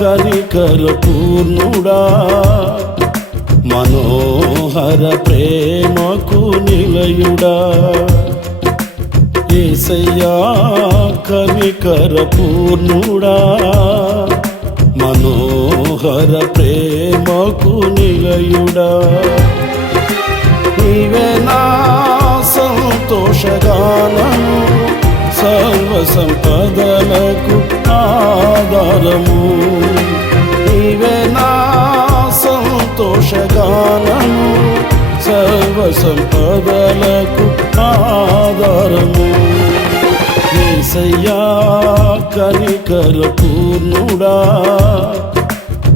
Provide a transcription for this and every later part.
కరికర పూర్ణుడా మనోహర ప్రేమకు నిలయుడా. ఏసయ్యా కరికర పూర్ణుడా మనోహర ప్రేమకు నిలయుడా. నీవే నా సంతోషగానము సర్వ సంపదలకు ఆధారము నీవే నా సంతోషగానము. సర్వ సంపదలకు ఆధారము. ఏసయ్యా కనికర పూర్ణుడా.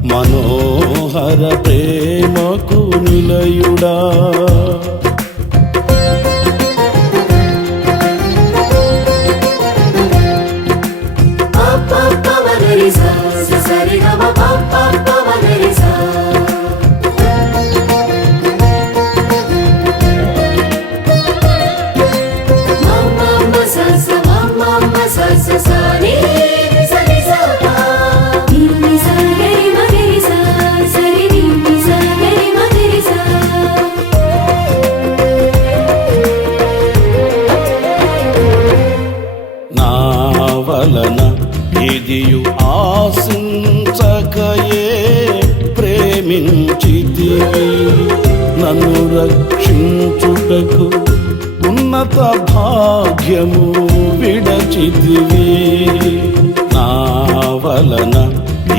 మనోహర ప్రేమకు నిలయుడా. ప్రేమించితివి నన్ను రక్షించుటకు ఉన్నత భాగ్యము విడచితివి. నా వలన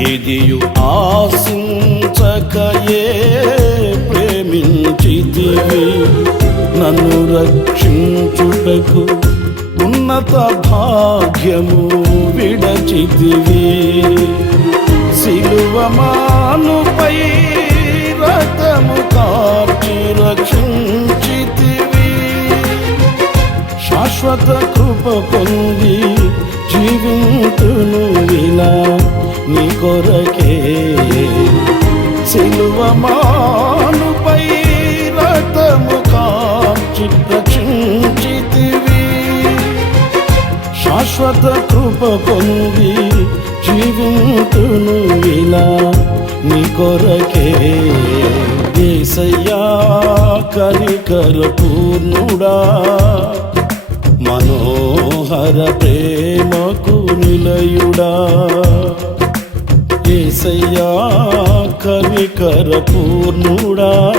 ఇదియు ఆశించకయే ప్రేమించితివి. నన్ను రక్షించుటకు ఉన్నత భాగ్యము విడచితివి. సిలువమానుపై రథము కాపి రక్షించితివి. శాశ్వత కృప పొంది జీవితును విలా నీ కొరకే. సిలువమానుపై రథము కార్చి రక్షించితివి. శాశ్వత కృప పొంది జీవితును ఇలా నీ కొరకే ఏసయ్యా కరికర పూర్ణుడా. మనోహర ప్రేమకు నిలయుడా. ఏసయ్యా కరికర పూర్ణుడా.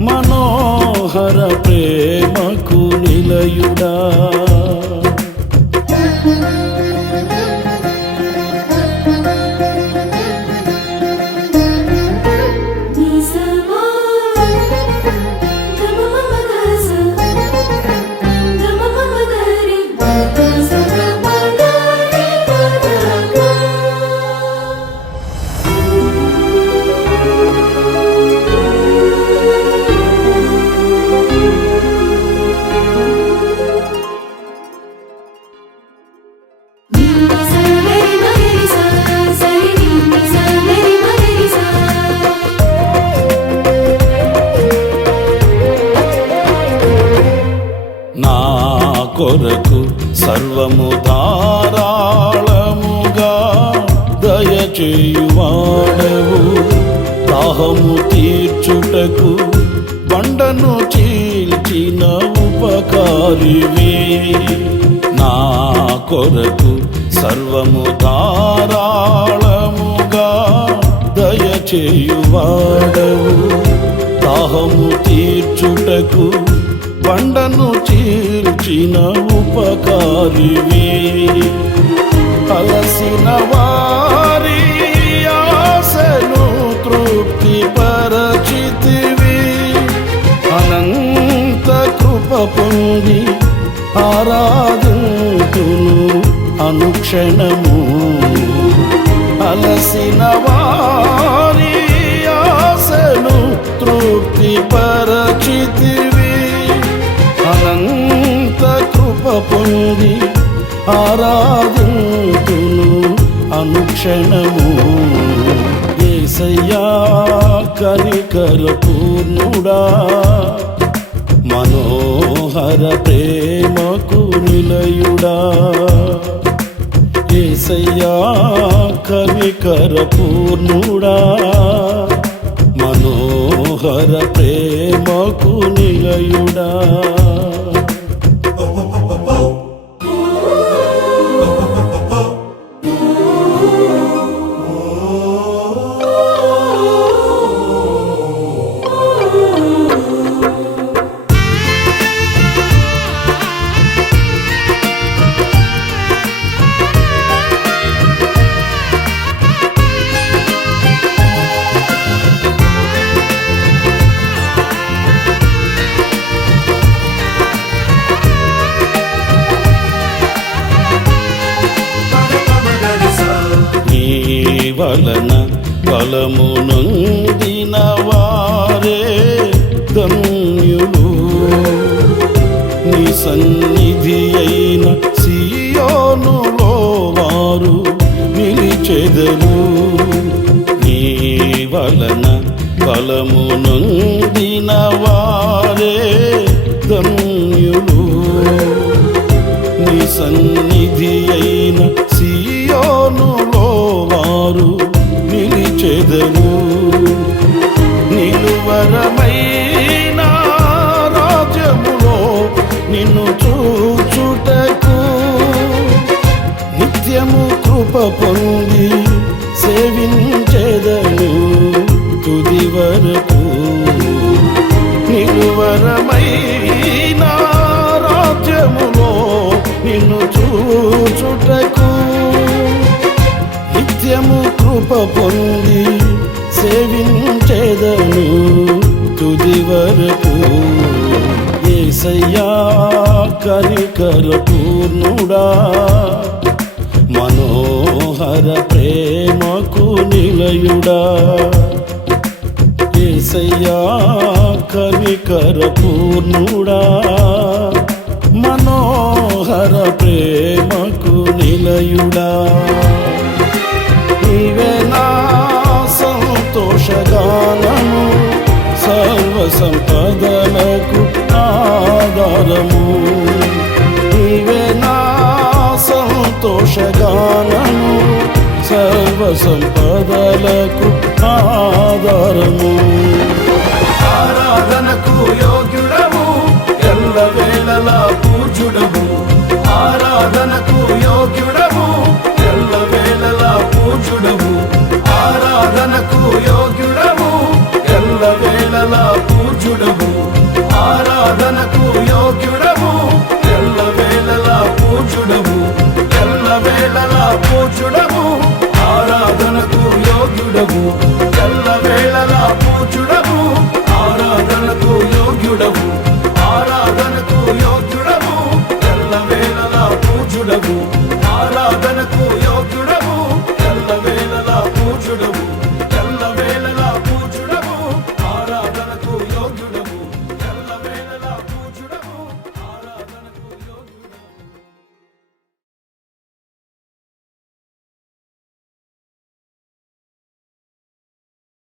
మనోహర ప్రేమకు నిలయుడా. కొరకు సర్వము ధారాళముగా దయచేయువాడవు. దాహము తీర్చుటకు బండను చీల్చిన ఉపకారివి. నా కొరకు సర్వము ధారాళముగా దయచేయువాడవు. దాహము తీర్చుటకు బండను చీల్చిన ఉపకారివి. అలసిన వారి ఆశను తృప్తి పరచితివి అనంత కృప పొంది ఆరాధింతును అనుక్షణము. అలసిన వారి ఆశను తృప్తి పరచితివి కృప పొంది ఆరాధింతును అనుక్షణము. ఏసయ్యా కరికర పూర్ణుడా మనోహర ప్రేమకు నిలయుడా. ఏసయ్యా కరికర పూర్ణుడా మనోహర ప్రేమకు నిలయుడా. వలన బలము నొందిన వారే ధన్యులు. నీ సన్నిధి అయిన సియోనులో వారు నిలిచెదరు. నీ వలన బలము నొందిన వారే ధన్యులు. నీ సన్నిధి అయిన కృప పొంది సేవించెదను తుది వరకు. నిలువరమైన రాజ్యములో నిన్ను చూచుటకు. నిత్యము కృప పొంది సేవించెదను తుది వరకు. ఏసయ్యా కరికర పూర్ణుడా. మనోహర ప్రేమకు నిలయుడా? ఏసయ్యా కవికర పూర్ణుడా? మనోహర ప్రేమకు నిలయుడా? నీవే నా సంతోషగానము సర్వ సంపదలకు ఆధారము. నీవే నా సంతోషగానము సర్వ సంపదలకు ఆధారము. ఆరాధనకు యోగ్యుడము ఎల్ల వేళలా పూజుడము ఆరాధనకు యోగ్యుడము ఎల్ల వేళలా పూజుడము ఆరాధనకు యోగ్యుడము ఎల్ల వేళలా పూజుడము ఆరాధనకు యోగ్యుడము ఎల్ల వేళలా పూజుడము ఎల్ల వేళలా పూజుడము యోగ్యుడము ఎల్ల వేళలా పూజుడము ఆరాధనకు యోగ్యుడవు. ఆరాధనకు యోగ్యుడవు. ఎల్ల వేళలా పూజుడము ఆరాధనకు యోగ్యుడవు. ఎల్ల వేళలా పూజుడము